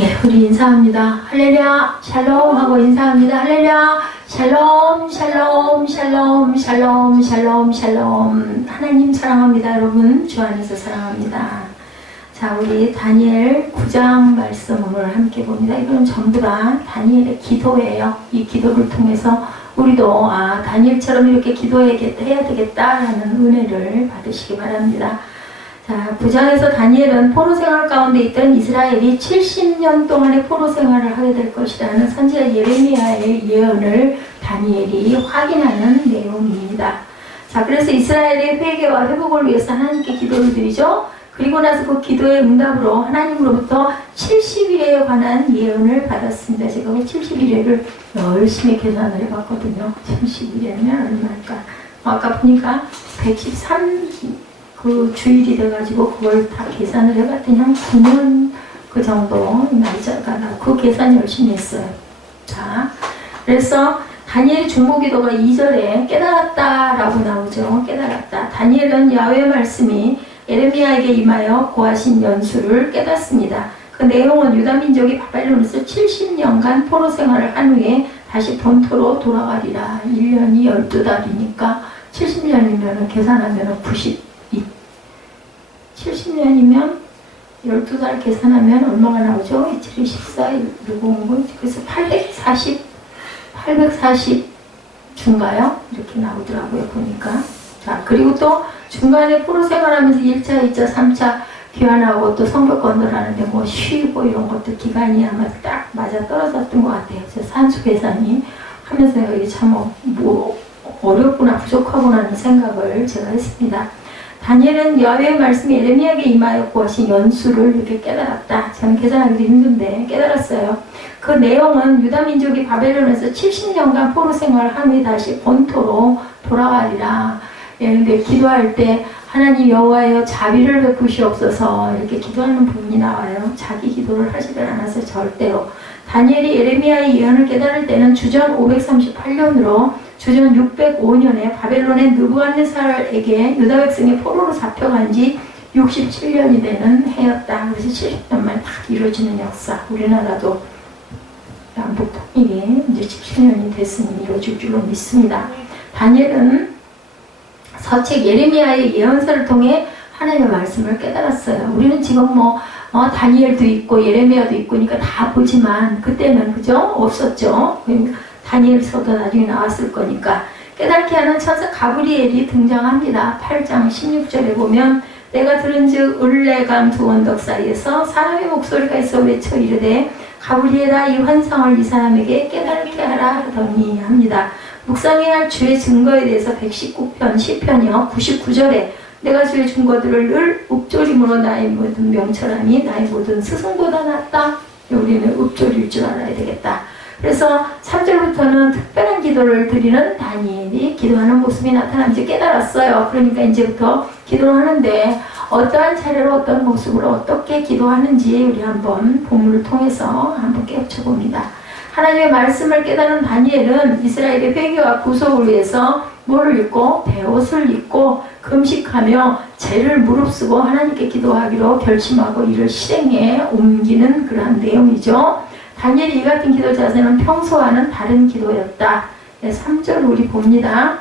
예, 우리 인사합니다. 할렐루야, 샬롬 하고 인사합니다. 할렐루야, 샬롬, 샬롬, 샬롬, 샬롬, 샬롬, 샬롬. 하나님 사랑합니다. 여러분, 주 안에서 사랑합니다. 자, 우리 다니엘 9장 말씀 오늘 함께 봅니다. 이건 전부 다 다니엘의 기도예요. 이 기도를 통해서 우리도 다니엘처럼 이렇게 기도해야 되겠다라는 은혜를 받으시기 바랍니다. 자, 9장에서 다니엘은 포로 생활 가운데 있던 이스라엘이 70년 동안의 포로 생활을 하게 될 것이라는 선지자 예레미야의 예언을 다니엘이 확인하는 내용입니다. 자, 그래서 이스라엘의 회개와 회복을 위해서 하나님께 기도를 드리죠. 그리고 나서 그 기도의 응답으로 하나님으로부터 70일에 관한 예언을 받았습니다. 제가 그 70일을 열심히 계산을 해봤거든요. 70일이면 얼마일까? 아까 보니까 113 그 주일이 돼가지고 그걸 다 계산을 해봤더니 한 9년 그 정도 날짜가 나고 그 계산 열심히 했어요. 자, 그래서 다니엘의 중보기도가 2절에 깨달았다라고 나오죠. 깨달았다. 다니엘은 야훼의 말씀이 예레미야에게 임하여 고하신 연수를 깨닫습니다. 그 내용은 유다 민족이 바벨론에서 70년간 포로 생활을 한 후에 다시 본토로 돌아가리라. 1년이 12달이니까 70년이면 계산하면 70년이면 12달 계산하면 얼마가 나오죠? 27, 14, 659, 그래서 840 중가요? 이렇게 나오더라고요, 보니까. 자, 그리고 또 중간에 포로 생활하면서 1차, 2차, 3차 귀환하고 또 성벽 건너라는데 뭐 쉬고 이런 것도 기간이 아마 딱 맞아 떨어졌던 것 같아요. 저 산수 계산이 하면서 이게 참 어렵구나, 부족하구나 하는 생각을 제가 했습니다. 다니엘은 야훼의 말씀이 예레미야에게 임하여 구하신 연수를 이렇게 깨달았다. 저는 계산하기도 힘든데 깨달았어요. 그 내용은 유다 민족이 바벨론에서 70년간 포로 생활을 한 후에 다시 본토로 돌아가리라. 예, 근데 기도할 때 하나님 여호와여 자비를 베푸시옵소서 이렇게 기도하는 부분이 나와요. 자기 기도를 하지를 않아서 절대로. 다니엘이 예레미야의 예언을 깨달을 때는 주전 538년으로 주전 605년에 바벨론의 느부갓네살에게 유다 백성이 포로로 잡혀간 지 67년이 되는 해였다. 그래서 70년 만에 딱 이루어지는 역사. 우리나라도 남북 통일이 이제 70년이 됐으니 이루어질 줄로 믿습니다. 다니엘은 서책 예레미야의 예언서를 통해 하나님의 말씀을 깨달았어요. 우리는 지금 다니엘도 있고 예레미야도 있고니까 다 보지만 그때는 그죠? 없었죠. 다니엘서도 나중에 나왔을 거니까 깨닫게 하는 천사 가브리엘이 등장합니다. 8장 16절에 보면 내가 들은즉 을레감 두 언덕 사이에서 사람의 목소리가 있어 외쳐 이르되 가브리엘아 이 환상을 이 사람에게 깨닫게 하라 하더니 합니다. 묵상해야 할 주의 증거에 대해서 119편 시편이요 99절에 내가 주의 증거들을 늘 읊조림으로 나의 모든 명철함이 나의 모든 스승보다 낫다. 우리는 읊조릴 줄 알아야 되겠다. 그래서 3절부터는 특별한 기도를 드리는 다니엘이 기도하는 모습이 나타나는지 깨달았어요. 그러니까 이제부터 기도를 하는데 어떠한 차례로 어떤 모습으로 어떻게 기도하는지 우리 한번 본문을 통해서 한번 깨우쳐 봅니다. 하나님의 말씀을 깨달은 다니엘은 이스라엘의 회개와 구속을 위해서 뭐를 입고 베옷을 입고 금식하며 죄를 무릅쓰고 하나님께 기도하기로 결심하고 이를 실행에 옮기는 그러한 내용이죠. 다니엘이 이 같은 기도 자세는 평소와는 다른 기도였다. 3절 우리 봅니다.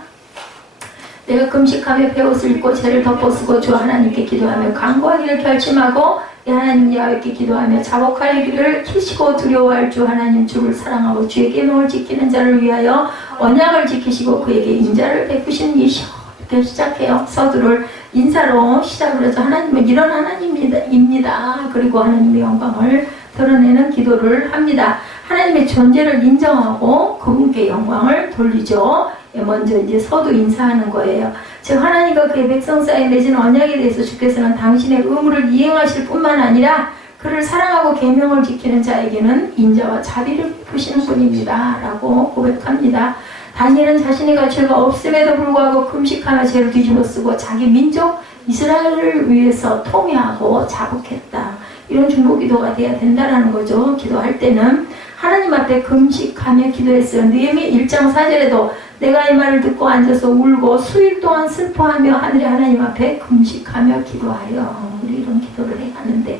내가 금식하며 베옷을 입고 죄를 덮어쓰고 주 하나님께 기도하며 간구하기를 결심하고 하나님 야훼께 기도하며 자복하기를 키시고 두려워할 주 하나님 주를 사랑하고 주의 계명을 지키는 자를 위하여 언약을 지키시고 그에게 인자를 베푸신 이시여. 이렇게 시작해요. 서두를 인사로 시작을 해서 하나님은 이런 하나님입니다. 그리고 하나님의 영광을 드러내는 기도를 합니다. 하나님의 존재를 인정하고 그분께 영광을 돌리죠. 먼저 이제 서두 인사하는 거예요. 즉 하나님과 그의 백성 사이에 맺은 언약에 대해서 주께서는 당신의 의무를 이행하실 뿐만 아니라 그를 사랑하고 계명을 지키는 자에게는 인자와 자비를 베푸시는 분입니다. 라고 고백합니다. 다니엘은 자신의 죄가 없음에도 불구하고 금식하며 죄를 뒤집어쓰고 자기 민족 이스라엘을 위해서 통회하고 자복했다. 이런 중보기도가 돼야 된다라는 거죠. 기도할 때는 하나님 앞에 금식하며 기도했어요. 느헤미야 1장 4절에도 내가 이 말을 듣고 앉아서 울고 수일 동안 슬퍼하며 하늘의 하나님 앞에 금식하며 기도하여 우리 이런 기도를 해야 하는데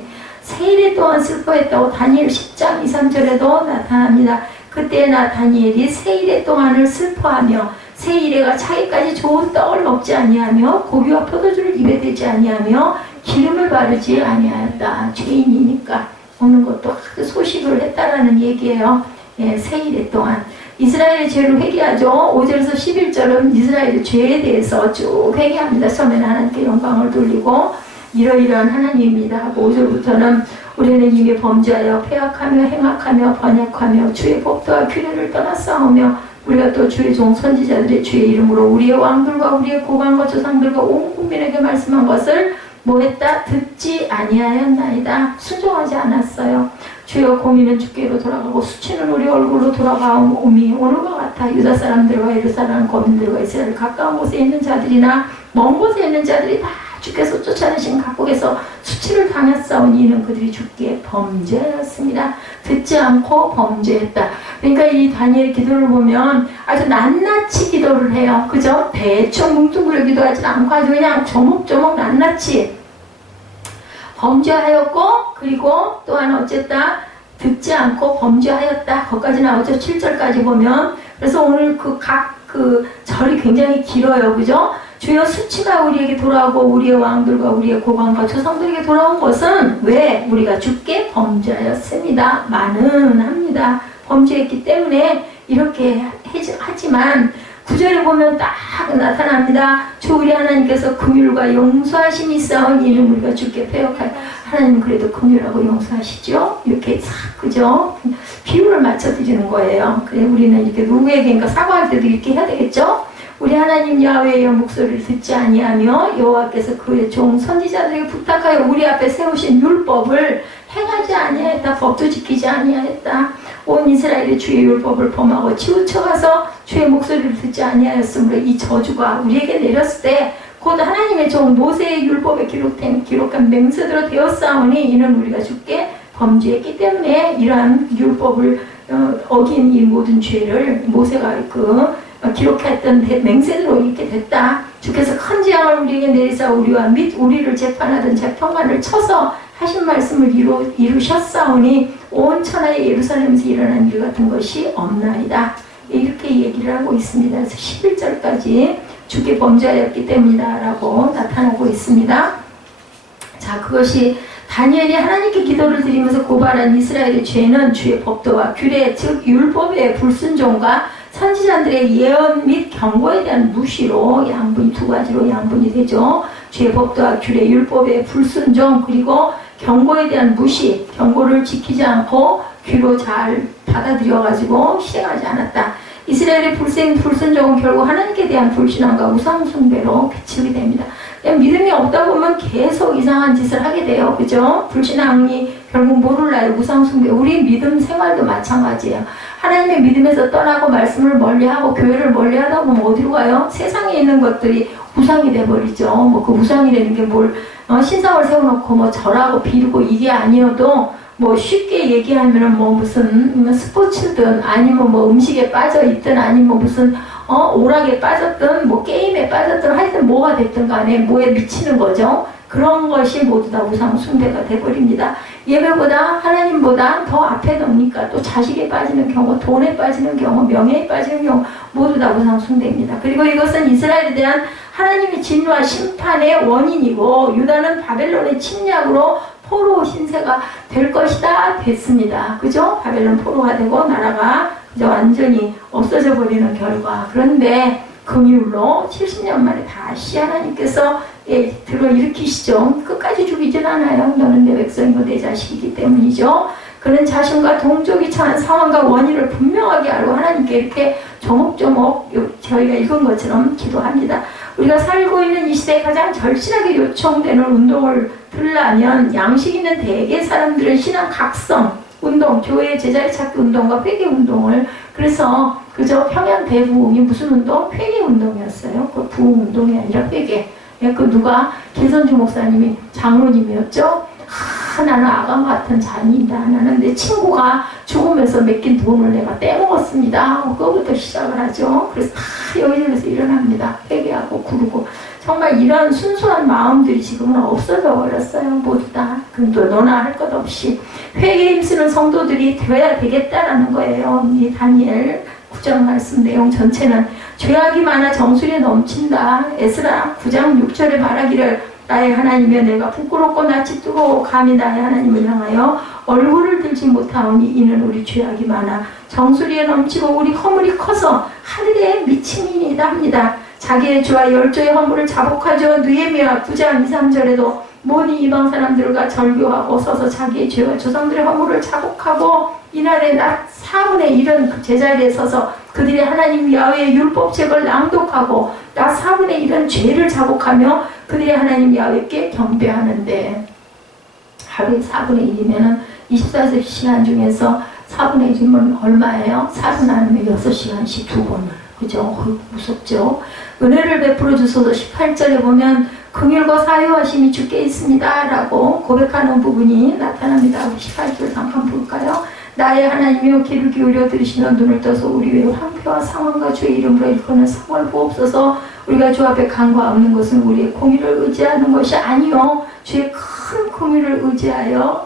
세일에 동안 슬퍼했다고 다니엘 10장 2, 3절에도 나타납니다. 그때 나 다니엘이 세일에 동안을 슬퍼하며 세일에가 차기까지 좋은 떡을 먹지 아니하며 고기와 포도주를 입에 대지 아니하며 기름을 바르지 아니하였다. 죄인이니까 먹는 것도 소식을 했다라는 얘기예요. 예, 세일에 동안 이스라엘의 죄를 회개하죠. 5절에서 11절은 이스라엘의 죄에 대해서 쭉 회개합니다. 처음에는 하나님께 영광을 돌리고 이러이러한 하나님입니다 하고 5절부터는 우리는 이미 범죄하여 패악하며 행악하며 번역하며 주의 법도와 규례를 떠나 싸우며 우리가 또 주의 종 선지자들의 주의 이름으로 우리의 왕들과 우리의 고관과 조상들과 온 국민에게 말씀한 것을 뭐했다? 듣지 아니하였나이다. 순종하지 않았어요. 주여 공의는 주께로 돌아가고 수치는 우리 얼굴로 돌아가오니 오늘과 같아 유다 사람들과 예루살렘 거민들과 이스라엘 가까운 곳에 있는 자들이나 먼 곳에 있는 자들이 다 주께서 쫓아내신 각국에서 수치를 당했사오니 이는 그들이 주께 범죄하였습니다. 듣지 않고 범죄했다. 그러니까 이 다니엘 기도를 보면 아주 낱낱이 기도를 해요. 그죠? 대충 뭉뚱그려 기도하지 않고 아주 그냥 조목조목 낱낱이 범죄하였고 그리고 또한 어쨌다 듣지 않고 범죄하였다. 거기까지 나오죠. 7절까지 보면. 그래서 오늘 그 절이 굉장히 길어요. 그죠? 주여 수치가 우리에게 돌아오고 우리의 왕들과 우리의 고관과 조상들에게 돌아온 것은 왜? 우리가 주께 범죄하였습니다. 많은 합니다. 범죄했기 때문에 이렇게 하지만 9절에 보면 딱 나타납니다. 주 우리 하나님께서 긍휼과 용서하심이 있사오니 이는 우리가 주께 패역하여 하나님은 그래도 긍휼하고 용서하시죠. 이렇게 싹 그죠? 비율을 맞춰 드리는 거예요. 그래 우리는 이렇게 누구에게인가 사과할 때도 이렇게 해야 되겠죠? 우리 하나님 야훼의 목소리를 듣지 아니하며 여호와께서 그의 종 선지자들에게 부탁하여 우리 앞에 세우신 율법을 행하지 아니하였다. 법도 지키지 아니하였다. 온 이스라엘의 주의 율법을 범하고 치우쳐가서 주의 목소리를 듣지 아니하였으므로 이 저주가 우리에게 내렸을 때 곧 하나님의 종 모세의 율법에 기록한 맹세대로 되었사오니 이는 우리가 주께 범죄했기 때문에 이러한 율법을 어긴 이 모든 죄를 모세가 기록했던 맹세대로 이렇게 됐다. 주께서 큰 재앙을 우리에게 내리사 우리와 및 우리를 재판하던 재판관을 쳐서 하신 말씀을 이루셨사오니 온 천하의 예루살렘에서 일어난 일 같은 것이 없나이다. 이렇게 얘기를 하고 있습니다. 그래서 11절까지 주께 범죄하였기 때문이다 라고 나타나고 있습니다. 자, 그것이 다니엘이 하나님께 기도를 드리면서 고발한 이스라엘의 죄는 주의 법도와 규례 즉 율법의 불순종과 선지자들의 예언 및 경고에 대한 무시로 양분이 두 가지로 양분이 되죠. 주의 법도와 규례 율법의 불순종 그리고 경고에 대한 무시, 경고를 지키지 않고 귀로 잘 받아들여가지고 실행하지 않았다. 이스라엘의 불순종은 결국 하나님께 대한 불신앙과 우상숭배로 그치게 됩니다. 믿음이 없다 보면 계속 이상한 짓을 하게 돼요. 그죠? 불신앙이 결국 뭐를 낳아요? 우상숭배. 우리 믿음 생활도 마찬가지예요. 하나님의 믿음에서 떠나고 말씀을 멀리하고 교회를 멀리하다 보면 어디로 가요? 세상에 있는 것들이 우상이 돼버리죠. 뭐 그 우상이라는 게 신상을 세워놓고 뭐 절하고 비르고 이게 아니어도 뭐 쉽게 얘기하면은 뭐 무슨 스포츠든 아니면 뭐 음식에 빠져 있든 아니면 무슨 오락에 빠졌든 뭐 게임에 빠졌든 하여튼 뭐가 됐든 간에 뭐에 미치는 거죠. 그런 것이 모두 다 우상 숭배가 돼버립니다. 예배보다 하나님보다 더 앞에 놓으니까 또 자식에 빠지는 경우, 돈에 빠지는 경우, 명예에 빠지는 경우 모두 다 우상 숭배입니다. 그리고 이것은 이스라엘에 대한 하나님의 진노와 심판의 원인이고 유다는 바벨론의 침략으로 포로 신세가 될 것이다 됐습니다. 그죠? 바벨론 포로가 되고 나라가 그저 완전히 없어져 버리는 결과. 그런데 긍휼로 70년 만에 다시 하나님께서 들어일으키시죠. 끝까지 죽이진 않아요. 너는 내 백성이고 내 자식이기 때문이죠. 그런 자신과 동족이 처한 상황과 원인을 분명하게 알고 하나님께 이렇게 조목조목 저희가 읽은 것처럼 기도합니다. 우리가 살고 있는 이 시대에 가장 절실하게 요청되는 운동을 들으려면 양식 있는 대개 사람들은 신앙 각성 운동, 교회 제자리 찾기 운동과 회개 운동을 그래서 그저 평양 대부흥이 무슨 운동? 회개 운동이었어요. 그 부흥 운동이 아니라 회개. 그 누가 김선주 목사님이 장로님이었죠. 나는 아감 같은 자입니다. 나는 내 친구가 죽으면서 맡긴 돈을 내가 떼먹었습니다. 그거부터 시작을 하죠. 그래서 다 여기저기서 일어납니다. 회개하고 구르고. 정말 이런 순수한 마음들이 지금은 없어져 버렸어요. 모두 다. 근데 너나 할 것 없이 회개에 힘쓰는 성도들이 되어야 되겠다라는 거예요. 이 다니엘 9장 말씀 내용 전체는 죄악이 많아 정수리에 넘친다. 에스라 9장 6절에 말하기를 나의 하나님이여 내가 부끄럽고 낯이 뜨거워 감히 나의 하나님을 향하여 얼굴을 들지 못하오니 이는 우리 죄악이 많아 정수리에 넘치고 우리 허물이 커서 하늘에 미침이니이다 합니다. 자기의 죄와 열조의 허물을 자복하죠. 느헤미야 9장 2, 3절에도 모든 이방 사람들과 절교하고 서서 자기의 죄와 조상들의 허물을 자복하고 이날에 낮 4분의 1은 그 제자리에 서서 그들의 하나님 야훼의 율법책을 낭독하고 낮 4분의 1은 죄를 자복하며 그들의 하나님 야훼께 경배하는데 하루에 4분의 1이면 24시간 중에서 4분의 1이면 얼마예요? 4분 아니면 6시간씩 2번을. 그죠? 무섭죠? 은혜를 베풀어 주소서 18절에 보면 긍휼과 사유하심이 주께 있습니다 라고 고백하는 부분이 나타납니다. 18절 잠깐 볼까요? 나의 하나님이여 귀를 기울여 들으시는 눈을 떠서 우리 외 황폐와 상황과 주의 이름으로 일컫는 상을 보옵소서. 우리가 주 앞에 간과 없는 것은 우리의 공의를 의지하는 것이 아니요 주의 큰 공의를 의지하여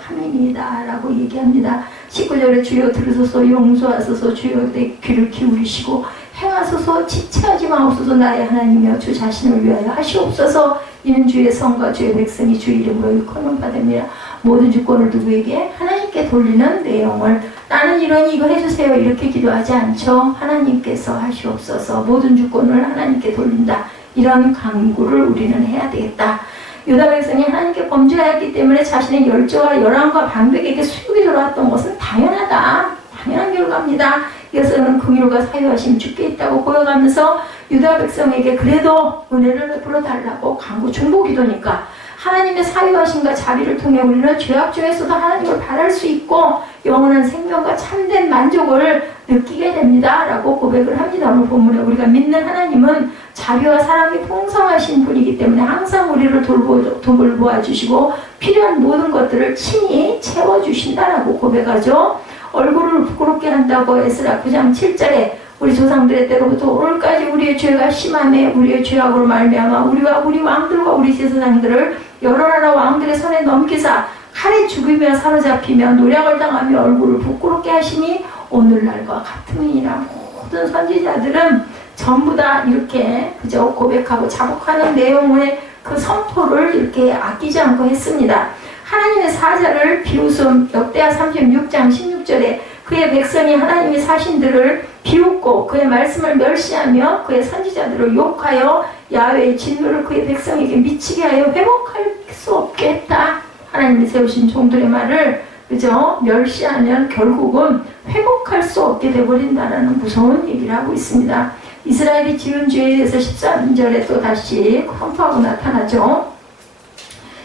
함이니이다 라고 얘기합니다. 19절에 주여 들으소서 용서하소서 주여 내 귀를 기울이시고 행하소서 지체하지 마옵소서. 나의 하나님이여 주 자신을 위하여 하시옵소서. 이는 주의 성과 주의 백성이 주 이름으로 일컫는 바됩니다. 모든 주권을 누구에게? 하나님께 돌리는 내용을 나는 이러니 이거 해주세요 이렇게 기도하지 않죠. 하나님께서 하시옵소서. 모든 주권을 하나님께 돌린다. 이런 강구를 우리는 해야 되겠다. 유다 백성이 하나님께 범죄하였기 때문에 자신의 열조와 열왕과 방백에게 수육이 돌아왔던 것은 당연한 결과입니다. 이것은 긍휼과 사유하심 주께 있다고 보여가면서 유다 백성에게 그래도 은혜를 베풀어 달라고 간구 중보기도니까 하나님의 사유하심과 자비를 통해 우리는 죄악 중에서도 하나님을 바랄 수 있고 영원한 생명과 참된 만족을 느끼게 됩니다 라고 고백을 합니다. 오늘 본문에 우리가 믿는 하나님은 자비와 사랑이 풍성하신 분이기 때문에 항상 우리를 돌보아 주시고 필요한 모든 것들을 친히 채워주신다라고 고백하죠. 얼굴을 부끄럽게 한다고 에스라 9장 7절에 우리 조상들의 때로부터 오늘까지 우리의 죄가 심함에 우리의 죄악으로 말미암아 우리와 우리 왕들과 우리 제사장들을 여러 나라 왕들의 손에 넘기사 칼에 죽이며 사로잡히며 노략을 당하며 얼굴을 부끄럽게 하시니 오늘날과 같음이니라. 모든 선지자들은 전부 다 이렇게 그저 고백하고 자복하는 내용의 그 선포를 이렇게 아끼지 않고 했습니다. 하나님의 사자를 비웃음 역대하 36장 16절에 그의 백성이 하나님의 사신들을 비웃고 그의 말씀을 멸시하며 그의 선지자들을 욕하여 야훼의 진노를 그의 백성에게 미치게 하여 회복할 수 없게 했다. 하나님이 세우신 종들의 말을 그저 멸시하면 결국은 회복할 수 없게 되어버린다라는 무서운 얘기를 하고 있습니다. 이스라엘이 지은 죄에 대해서 13절에 또 다시 선포하고 나타나죠.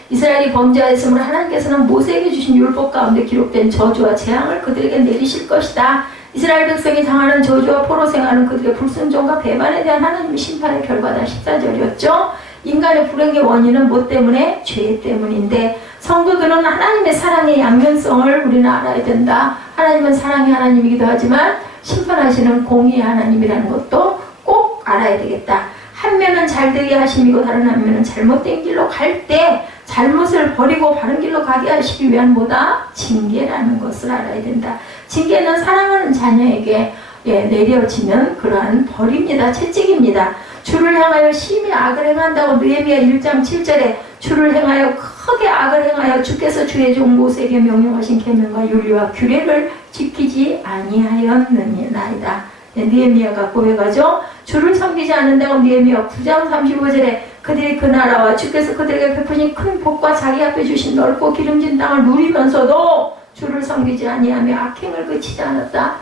이스라엘이 범죄하였으므로 하나님께서는 모세에게 주신 율법 가운데 기록된 저주와 재앙을 그들에게 내리실 것이다. 이스라엘 백성이 당하는 저주와 포로 생활은 그들의 불순종과 배반에 대한 하나님의 심판의 결과다. 14절이었죠. 인간의 불행의 원인은 뭐 때문에? 죄 때문인데 성도들은 하나님의 사랑의 양면성을 우리는 알아야 된다. 하나님은 사랑의 하나님이기도 하지만 심판하시는 공의의 하나님이라는 것도 꼭 알아야 되겠다. 한 면은 잘되게 하심이고 다른 한 면은 잘못된 길로 갈 때 잘못을 버리고 바른 길로 가게 하시기 위한 뭐다? 징계라는 것을 알아야 된다. 징계는 사랑하는 자녀에게 내려지는 그러한 벌입니다. 채찍입니다. 주를 향하여 심히 악을 행한다고 느헤미야 1장 7절에 주를 행하여 크게 악을 행하여 주께서 주의 종 모세에게 명령하신 계명과 윤리와 규례를 지키지 아니하였느니이다. 느헤미야가 고백하죠. 주를 섬기지 않는다고 느헤미야 9장 35절에 그들이 그 나라와 주께서 그들에게 베푸신 큰 복과 자기 앞에 주신 넓고 기름진 땅을 누리면서도 주를 섬기지 아니하며 악행을 그치지 않았다.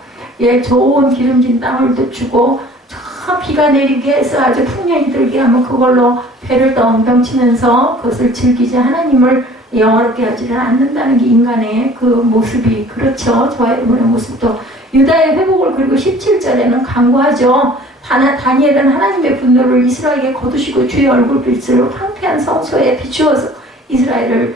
좋은 기름진 땅을 주고 저 비가 내리게 해서 아주 풍년이 들게 하면 그걸로 배를 덩덩 치면서 그것을 즐기지 하나님을 영화롭게 하지를 않는다는 게 인간의 그 모습이 그렇죠. 저와 여러분의 모습도 유다의 회복을 그리고 17절에는 강구하죠. 다니엘은 하나님의 분노를 이스라엘에게 거두시고 주의 얼굴빛을 황폐한 성소에 비추어서 이스라엘을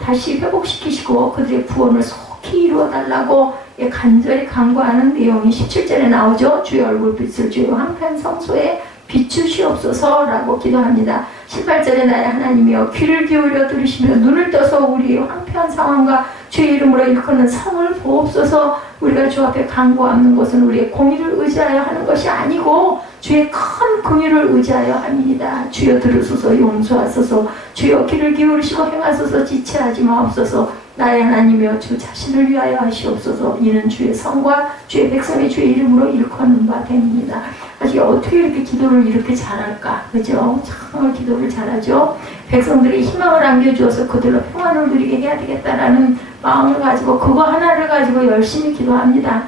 다시 회복시키시고 그들의 구원을 속히 이루어달라고 간절히 간구하는 내용이 17절에 나오죠. 주의 얼굴빛을 주의 황폐한 성소에 비추시옵소서라고 기도합니다. 18절에 나의 하나님이여 귀를 기울여 들으시며 눈을 떠서 우리의 황폐한 상황과 주의 이름으로 일컫는 성을 보옵소서. 우리가 주 앞에 간구하는 것은 우리의 공의를 의지하여 하는 것이 아니고 주의 큰 긍휼을 의지하여 합니다. 주여 들으소서 용서하소서. 주여 귀를 기울이시고 행하소서. 지체하지 마옵소서. 나의 하나님이여 주 자신을 위하여 하시옵소서. 이는 주의 성과 주의 백성의 주의 이름으로 일컫는 바 됩니다. 아직 어떻게 이렇게 기도를 이렇게 잘할까? 그죠? 정말 기도를 잘하죠. 백성들이 희망을 안겨주어서 그들로 평안을 누리게 해야 되겠다라는 마음을 가지고 그거 하나를 가지고 열심히 기도합니다.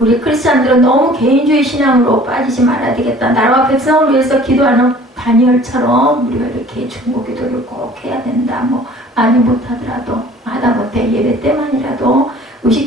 우리 크리스찬들은 너무 개인주의 신앙으로 빠지지 말아야 되겠다. 나라와 백성을 위해서 기도하는 다니엘처럼 우리가 이렇게 중보 기도를 꼭 해야 된다. 많이 못하더라도 하다못해 예배 때만이라도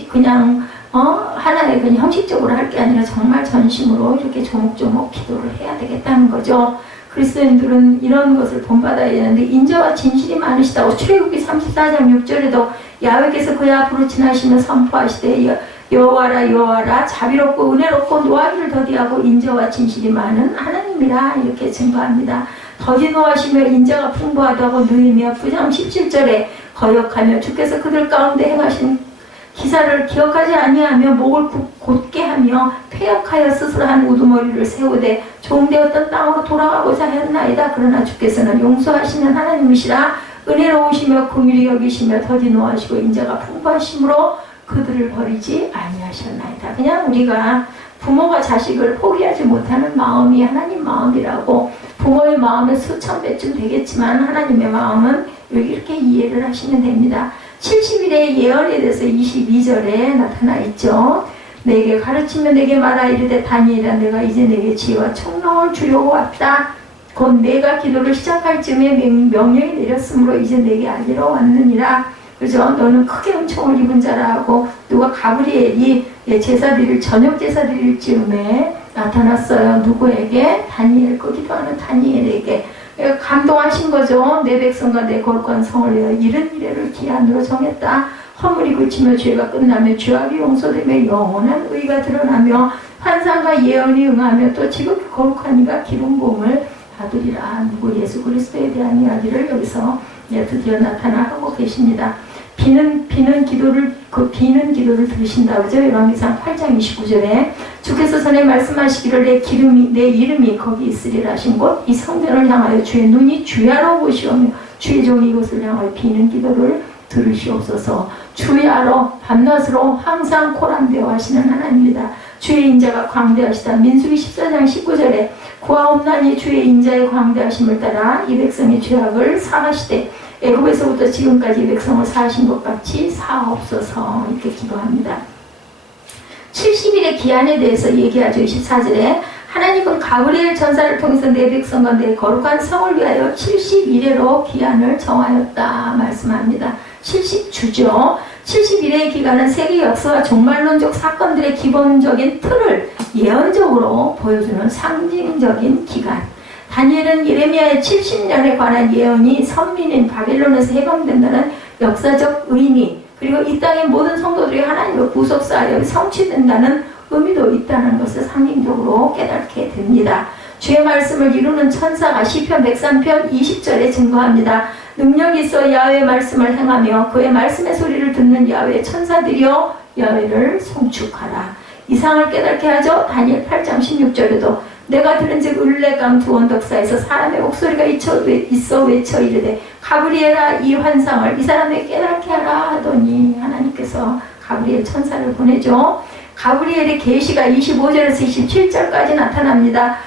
그냥 하나의 그냥 형식적으로 할 게 아니라 정말 전심으로 이렇게 조목조목 기도를 해야 되겠다는 거죠. 그리스도인들은 이런 것을 본받아야 되는데 인자와 진실이 많으시다고 출애굽기 34장 6절에도 야훼께서 그의 앞으로 지나시며 선포하시되 여호와라 여호와라 자비롭고 은혜롭고 노하기를 더디하고 인자와 진실이 많은 하나님이라 이렇게 증거합니다. 더디 노하시며 인자가 풍부하다고 누이며 9장 17절에 거역하며 주께서 그들 가운데 행하신 기사를 기억하지 아니하며 목을 곧게 하며 퇴역하여 스스로 한 우두머리를 세우되 종되었던 땅으로 돌아가고자 했나이다. 그러나 주께서는 용서하시는 하나님이시라 은혜로우시며 긍휼히 여기시며 더디 노하시고 인자가 풍부하심으로 그들을 버리지 아니하셨나이다. 그냥 우리가 부모가 자식을 포기하지 못하는 마음이 하나님 마음이라고 부모의 마음은 수천 배쯤 되겠지만 하나님의 마음은 이렇게 이해를 하시면 됩니다. 70일의 예언에 대해서 22절에 나타나 있죠. 내게 가르치며 내게 말하 이르되 다니엘아 내가 이제 내게 지혜와 총명을 주려고 왔다. 곧 내가 기도를 시작할 즈음에 명령이 내렸으므로 이제 내게 알리러 왔느니라. 그죠? 너는 크게 은총을 입은 자라 하고 누가 가브리엘이 제사 드릴 저녁 제사 드릴 즈음에 나타났어요. 누구에게? 다니엘, 기도하는 다니엘에게. 감동하신 거죠. 내 백성과 내 거룩한 성을 위하여 이른 이래를 기한으로 정했다. 허물이 그치며 죄가 끝나며 죄악이 용서되며 영원한 의가 드러나며 환상과 예언이 응하며 또 지극히 거룩한 이가 기름 부음을 받으리라. 누구 예수 그리스도에 대한 이야기를 여기서 드디어 나타나고 계십니다. 비는 기도를 들으신다 그죠? 열왕기상 8장 29절에 주께서 전에 말씀하시기를 내 이름이 거기 있으리라 하신 곳 이 성전을 향하여 주의 눈이 주야로 보시오며 주의 종이 이곳을 향하여 비는 기도를 들으시옵소서. 주야로 밤낮으로 항상 코람되어 하시는 하나님이다. 주의 인자가 광대하시다. 민수기 14장 19절에 구하옵나니 주의 인자의 광대하심을 따라 이 백성의 죄악을 사하시되 애굽에서부터 지금까지 백성을 사하신 것 같이 사옵소서. 이렇게 기도합니다. 70일의 기한에 대해서 얘기하죠. 24절에 하나님은 가브리엘 전사를 통해서 내 백성과 내 거룩한 성을 위하여 70일에로 기한을 정하였다 말씀합니다. 70주죠. 70일의 기간은 세계 역사와 종말론적 사건들의 기본적인 틀을 예언적으로 보여주는 상징적인 기간. 다니엘은 예레미야의 70년에 관한 예언이 선민인 바벨론에서 해방된다는 역사적 의미, 그리고 이 땅의 모든 성도들이 하나님의 구속 사역이 성취된다는 의미도 있다는 것을 상징적으로 깨닫게 됩니다. 주의 말씀을 이루는 천사가 시편 103편 20절에 증거합니다. 능력이 있어 야훼의 말씀을 행하며 그의 말씀의 소리를 듣는 야훼의 천사들이여 야훼를 송축하라. 이상을 깨닫게 하죠. 다니엘 8장 16절에도 내가 들은즉 을레강 두 언덕 사이에서 사람의 목소리가 있어 외쳐 이르되 가브리엘아 이 환상을 이 사람에게 깨닫게 하라 하더니 하나님께서 가브리엘 천사를 보내죠. 가브리엘의 계시가 25절에서 27절까지 나타납니다.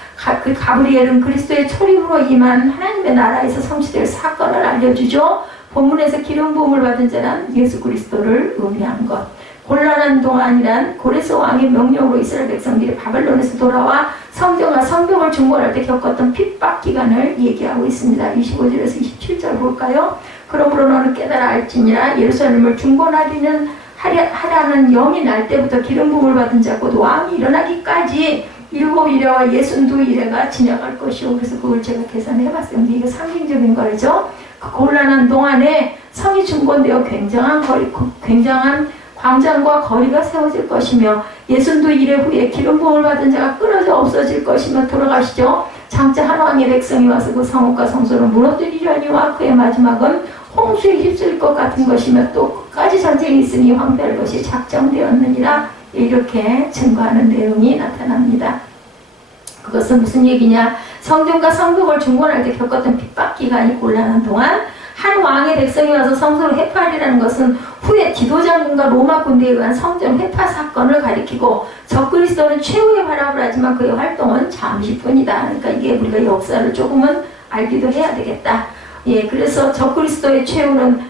그 가브리엘은 그리스도의 초림으로 임한 하나님의 나라에서 성취될 사건을 알려주죠. 본문에서 기름 부음을 받은 자란 예수 그리스도를 의미한 것. 곤란한 동안이란 고레스 왕의 명령으로 이스라엘 백성들이 바벨론에서 돌아와 성경과 성경을 중보할 때 겪었던 핍박 기간을 얘기하고 있습니다. 25절에서 27절 볼까요? 그러므로 너는 깨달아 알지니라 예루살렘을 중보하라는 영이 날 때부터 기름 부음을 받은 자 곧 왕이 일어나기까지 7일에와 62일에가 지나갈 것이요. 그래서 그걸 제가 계산해봤어요. 근데 이거 상징적인 거죠. 그 곤란한 동안에 성이 중건되어 굉장한 광장과 거리가 세워질 것이며 예순도 이래 후에 기름 부음을 받은 자가 끊어져 없어질 것이며 돌아가시죠. 장차 한 왕의 백성이 와서 그 성읍과 성소를 무너뜨리려니와 그의 마지막은 홍수에 휩쓸릴 것 같은 것이며 또 끝까지 전쟁이 있으니 황폐할 것이 작정되었느니라. 이렇게 증거하는 내용이 나타납니다. 그것은 무슨 얘기냐? 성전과 성벽을 중건할 때 겪었던 핍박 기간이 곤란한 동안 한 왕의 백성이 와서 성소를 회파하리라는 것은 후에 디도장군과 로마 군대에 의한 성전 회파 사건을 가리키고 적그리스도는 최후의 활약을 하지만 그의 활동은 잠시뿐이다. 그러니까 이게 우리가 역사를 조금은 알기도 해야 되겠다. 예, 그래서 적그리스도의 최후는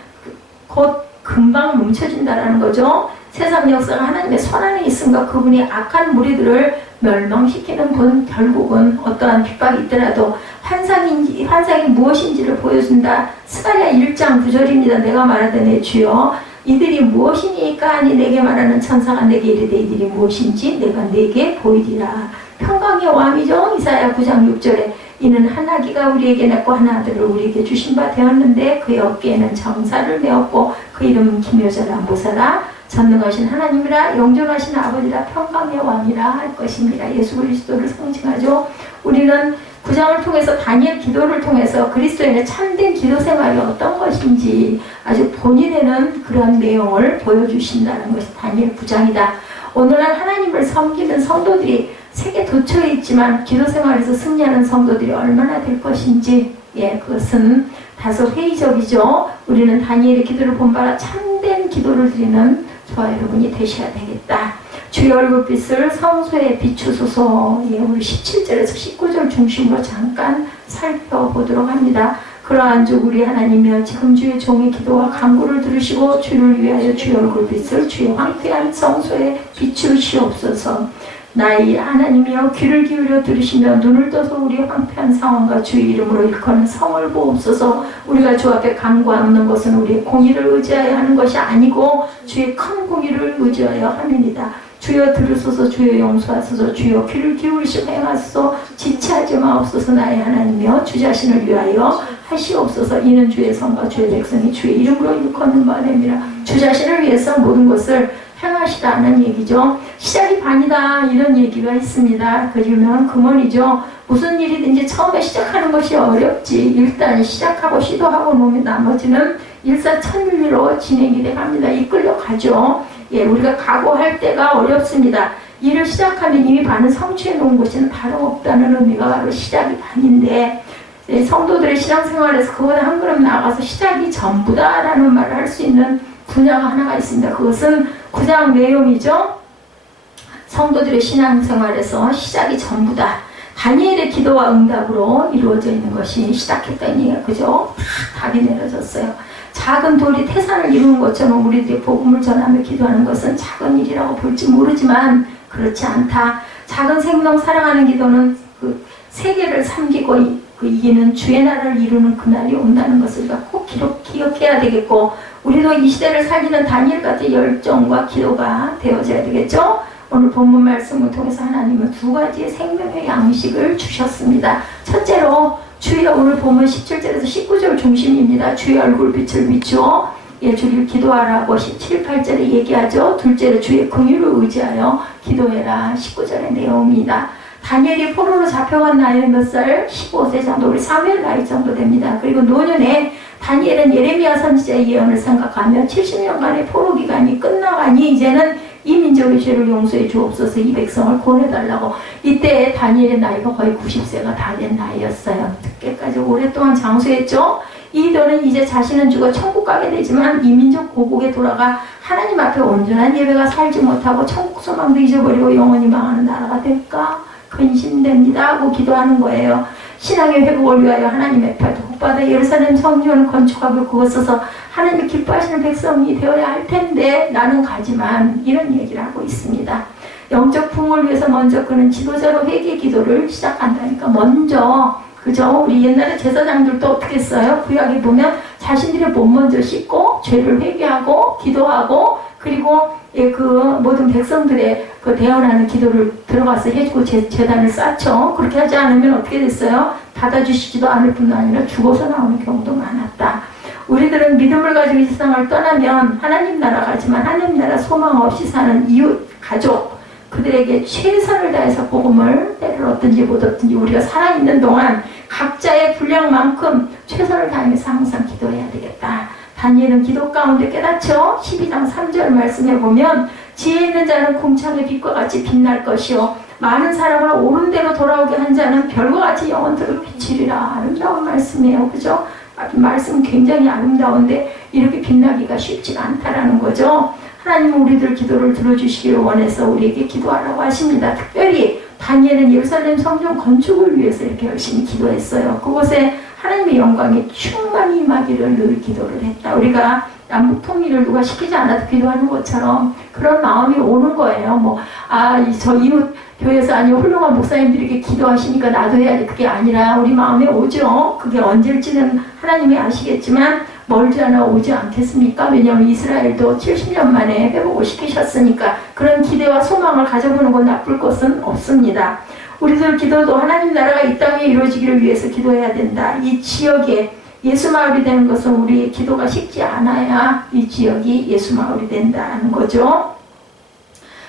곧 금방 멈춰진다라는 거죠. 세상 역사가 하나님의 손 안에 있음과 그분이 악한 무리들을 멸망시키는 분, 결국은 어떠한 핍박이 있더라도 환상이 무엇인지를 보여준다. 스가랴 1장 9절입니다. 내가 말하되 주여 이들이 무엇이니까 하니 내게 말하는 천사가 내게 이르되 이들이 무엇인지 내가 내게 보이리라. 평강의 왕이죠. 이사야 9장 6절에 이는 한 아기가 우리에게 낳고 한 아들을 우리에게 주신 바 되었는데 그의 어깨에는 정사를 메었고 그 이름은 기묘자라 모사라 전능하신 하나님이라 영존하신 아버지라 평강의 왕이라 할 것입니다. 예수 그리스도를 상징하죠. 우리는 9장을 통해서 다니엘 기도를 통해서 그리스도인의 참된 기도 생활이 어떤 것인지 아주 본이 되는 그런 내용을 보여주신다는 것이 다니엘 9장이다. 오늘날 하나님을 섬기는 성도들이 세계 도처에 있지만 기도 생활에서 승리하는 성도들이 얼마나 될 것인지, 예, 그것은 다소 회의적이죠. 우리는 다니엘의 기도를 본받아 참된 기도를 드리는 저와 여러분이 되셔야 되겠다. 주의 얼굴빛을 성소에 비추소서. 예, 우리 17절에서 19절 중심으로 잠깐 살펴보도록 합니다. 그러한 주 우리 하나님이여 지금 주의 종의 기도와 간구를 들으시고 주를 위하여 주의 얼굴빛을 주의 황폐한 성소에 비추시옵소서. 나의 하나님이여 귀를 기울여 들으시며 눈을 떠서 우리의 황폐한 상황과 주의 이름으로 일컫는 성을 보옵소서. 우리가 주 앞에 간구하는 것은 우리의 공의를 의지하여 하는 것이 아니고 주의 큰 공의를 의지하여 함이니이다. 주여 들으소서. 주여 용서하소서. 주여 귀를 기울이시고 행하소서. 지체하지 마옵소서. 나의 하나님이여 주 자신을 위하여 하시옵소서. 이는 주의 성과 주의 백성이 주의 이름으로 일컫는 바 됨이라. 주 자신을 위해서 모든 것을 행하시라는 얘기죠. 시작이 반이다 이런 얘기가 있습니다. 그러면 금원이죠. 무슨 일이든지 처음에 시작하는 것이 어렵지. 일단 시작하고 시도하고 놓으면 나머지는 일사천리로 진행이 돼갑니다. 이끌려 가죠. 예, 우리가 각오할 때가 어렵습니다. 일을 시작하면 이미 반은 성취해 놓은 것은 다름없다는 의미가 바로 시작이 반인데, 예, 성도들의 신앙생활에서 그보다 한 걸음 나아가서 시작이 전부다라는 말을 할 수 있는 분야가 하나가 있습니다. 그것은 9장 내용이죠. 성도들의 신앙생활에서 시작이 전부다. 다니엘의 기도와 응답으로 이루어져 있는 것이 시작했다는 얘기예요. 그죠? 답이 내려졌어요. 작은 돌이 태산을 이루는 것처럼 우리들이 복음을 전하며 기도하는 것은 작은 일이라고 볼지 모르지만 그렇지 않다. 작은 생명 사랑하는 기도는 그 세계를 삼기고 그 이기는 주의 나라를 이루는 그날이 온다는 것을 우리가 꼭 기억해야 되겠고, 우리도 이 시대를 살리는 다니엘 같은 열정과 기도가 되어져야 되겠죠. 오늘 본문 말씀을 통해서 하나님은 두 가지의 생명의 양식을 주셨습니다. 첫째로 주의 오늘 본문 17절에서 19절 중심입니다. 주의 얼굴빛을 비추어 예, 주를 기도하라고 17, 8절에 얘기하죠. 둘째로 주의 긍휼을 의지하여 기도해라. 19절의 내용입니다. 다니엘이 포로로 잡혀간 나이는 몇 살? 15세 정도, 우리 사무엘 나이 정도 됩니다. 그리고 노년에 다니엘은 예레미야 선지자의 예언을 생각하며 70년간의 포로 기간이 끝나가니 이제는 이 민족의 죄를 용서해 주옵소서. 이 백성을 구원해달라고. 이때 다니엘의 나이가 거의 90세가 다 된 나이였어요. 늦게까지 오랫동안 장수했죠. 이들은 이제 자신은 죽어 천국 가게 되지만 이 민족 고국에 돌아가 하나님 앞에 온전한 예배가 살지 못하고 천국 소망도 잊어버리고 영원히 망하는 나라가 될까 근심됩니다 하고 기도하는 거예요. 신앙의 회복을 위하여 하나님의 표 복받아 예루살렘 성전을 건축하고 그것 써서 하나님이 기뻐하시는 백성이 되어야 할 텐데 나는 가지만, 이런 얘기를 하고 있습니다. 영적 부흥을 위해서 먼저 그는 지도자로 회개 기도를 시작한다니까. 먼저, 그죠? 우리 옛날에 제사장들도 어떻게 했어요? 구약에 보면 자신들의 몸 먼저 씻고 죄를 회개하고 기도하고, 그리고 예, 그 모든 백성들의 그 대언하는 기도를 들어가서 해주고 재단을 쌓죠. 그렇게 하지 않으면 어떻게 됐어요? 받아주시지도 않을 뿐 아니라 죽어서 나오는 경우도 많았다. 우리들은 믿음을 가지고 이 세상을 떠나면 하나님 나라 가지만 하나님 나라 소망 없이 사는 이웃, 가족, 그들에게 최선을 다해서 복음을 때를 얻든지 못 얻든지 우리가 살아있는 동안 각자의 분량만큼 최선을 다하면서 항상 기도해야 되겠다. 다니엘은 기도 가운데 깨닫죠. 12장 3절 말씀에 보면 지혜 있는 자는 궁창의 빛과 같이 빛날 것이요 많은 사람을 옳은 대로 돌아오게 한 자는 별과 같이 영원토록 비치리라. 아름다운 말씀이에요. 그죠? 말씀 굉장히 아름다운데 이렇게 빛나기가 쉽지가 않다라는 거죠. 하나님은 우리들 기도를 들어주시기를 원해서 우리에게 기도하라고 하십니다. 특별히 다니엘은 예루살렘 성전 건축을 위해서 이렇게 열심히 기도했어요. 그곳에 하나님의 영광이 충만히 임하기를 늘 기도를 했다. 우리가 남북 통일을 누가 시키지 않아도 기도하는 것처럼 그런 마음이 오는 거예요. 저 이웃 교회에서 아니면 훌륭한 목사님들에게 기도하시니까 나도 해야지. 그게 아니라 우리 마음에 오죠. 그게 언제일지는 하나님이 아시겠지만 멀지 않아 오지 않겠습니까? 왜냐하면 이스라엘도 70년 만에 회복을 시키셨으니까 그런 기대와 소망을 가져보는 건 나쁠 것은 없습니다. 우리들 기도도 하나님 나라가 이 땅에 이루어지기를 위해서 기도해야 된다. 이 지역에 예수 마을이 되는 것은 우리의 기도가 쉽지 않아야 이 지역이 예수 마을이 된다는 거죠.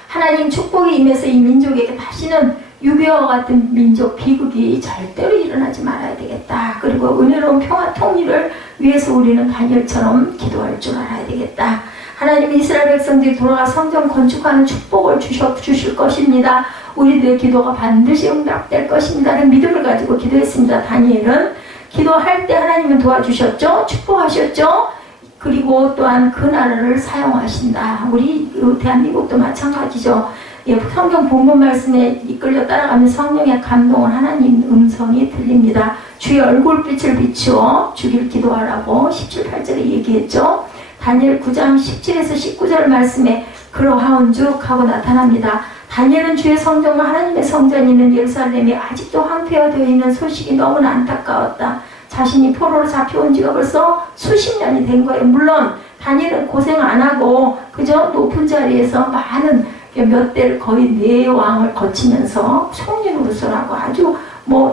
하나님 축복이 임해서 이 민족에게 다시는 유교와 같은 민족 비극이 절대로 일어나지 말아야 되겠다. 그리고 은혜로운 평화 통일을 위해서 우리는 다니엘처럼 기도할 줄 알아야 되겠다. 하나님 이스라엘 백성들이 돌아가 성전 건축하는 축복을 주실 것입니다. 우리들의 기도가 반드시 응답될 것입니다는 믿음을 가지고 기도했습니다. 다니엘은 기도할 때 하나님은 도와주셨죠. 축복하셨죠. 그리고 또한 그 나라를 사용하신다. 우리 대한민국도 마찬가지죠. 성경 본문 말씀에 이끌려 따라가면 성령의 감동은 하나님 음성이 들립니다. 주의 얼굴빛을 비추어 주길 기도하라고 17, 8절에 얘기했죠. 다니엘 9장 17에서 19절 말씀에 그러하온즉 하고 나타납니다. 다니엘은 주의 성전과 하나님의 성전이 있는 예루살렘이 아직도 황폐화되어 있는 소식이 너무나 안타까웠다. 자신이 포로로 잡혀온 지가 벌써 수십 년이 된 거예요. 물론 다니엘은 고생 안 하고 그저 높은 자리에서 많은 몇 대를 거의 4왕을 거치면서 총리노릇을 하고 아주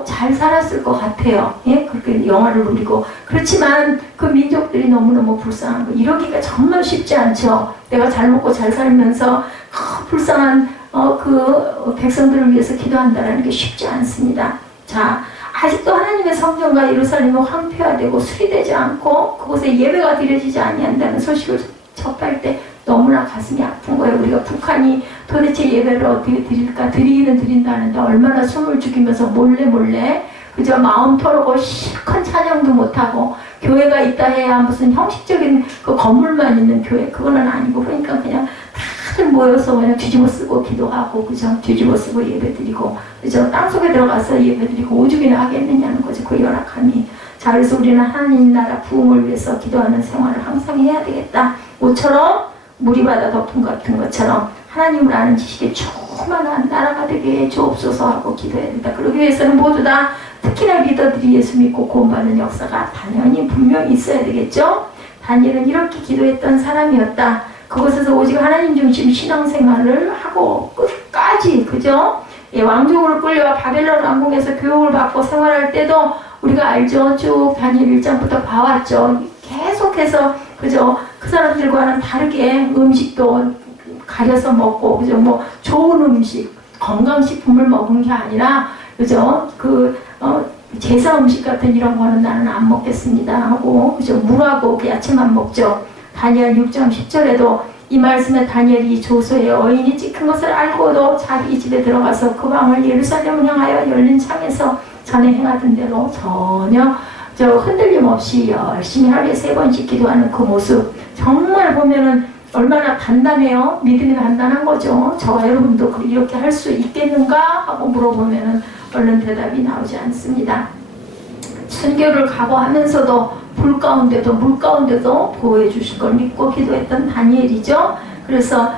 잘 살았을 것 같아요. 예? 그렇게 영화를 누리고. 그렇지만 그 민족들이 너무너무 불쌍한 거. 이러기가 정말 쉽지 않죠. 내가 잘 먹고 잘 살면서 불쌍한 그 백성들을 위해서 기도한다는 게 쉽지 않습니다. 자, 아직도 하나님의 성전과 예루살렘은 황폐화되고 수리되지 않고 그곳에 예배가 드려지지 아니한다는 소식을 접할 때 너무나 가슴이 아픈 거예요. 우리가 북한이 도대체 예배를 어떻게 드릴까? 드리기는 드린다는데 얼마나 숨을 죽이면서 몰래 그저 마음 털고 실컷 찬양도 못하고 교회가 있다 해야 무슨 형식적인 그 건물만 있는 교회 그거는 아니고 그러니까 그냥 다들 모여서 그냥 뒤집어 쓰고 기도하고 그죠? 뒤집어 쓰고 예배 드리고 그죠? 땅속에 들어가서 예배 드리고 오죽이나 하겠느냐는 거죠. 그 열악함이. 자, 그래서 우리는 하나님 나라 부흥을 위해서 기도하는 생활을 항상 해야 되겠다. 모처럼 물이 바다 덮은 같은 것처럼 하나님을 아는 지식에 충만한 나라가 되게 주옵소서 하고 기도해야 된다. 그러기 위해서는 모두 다 특히나 리더들이 예수 믿고 구원받는 역사가 당연히 분명히 있어야 되겠죠. 다니엘은 이렇게 기도했던 사람이었다. 그곳에서 오직 하나님 중심 신앙생활을 하고 끝까지 그죠? 왕족으로 끌려와 바벨론 왕궁에서 교육을 받고 생활할 때도 우리가 알죠. 쭉 다니엘 1장부터 봐왔죠. 계속해서 그죠? 그 사람들과는 다르게 음식도 가려서 먹고 그죠? 좋은 음식, 건강식품을 먹은 게 아니라 그죠? 제사 음식 같은 이런 거는 나는 안 먹겠습니다 하고 그죠? 물하고 야채만 먹죠. 다니엘 6장 10절에도 이 말씀에 다니엘이 조소에 어인이 찍힌 것을 알고도 자기 집에 들어가서 그 방을 예루살렘을 향하여 열린 창에서 전에 행하던 대로 전혀 흔들림 없이 열심히 하루에 3번씩 기도하는 그 모습 정말 보면은 얼마나 단단해요. 믿음이 단단한 거죠. 저와 여러분도 이렇게 할 수 있겠는가 하고 물어보면은 얼른 대답이 나오지 않습니다. 순교를 각오하면서도 불 가운데도 물 가운데도 보호해 주실 걸 믿고 기도했던 다니엘이죠. 그래서